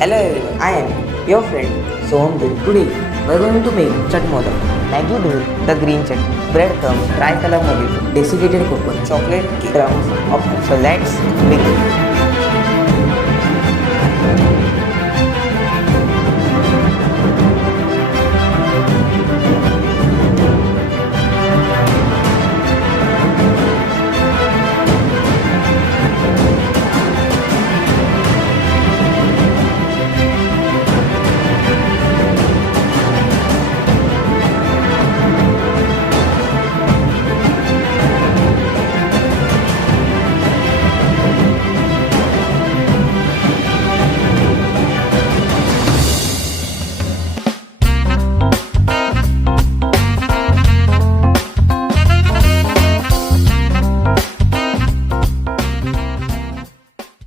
Hello everyone, I am your friend Soham. Today we are going to make chat modak. Maggi dough, the green chat, breadcrumbs, tricolor mojito, desiccated coconut, chocolate crumbs optional. So let's begin.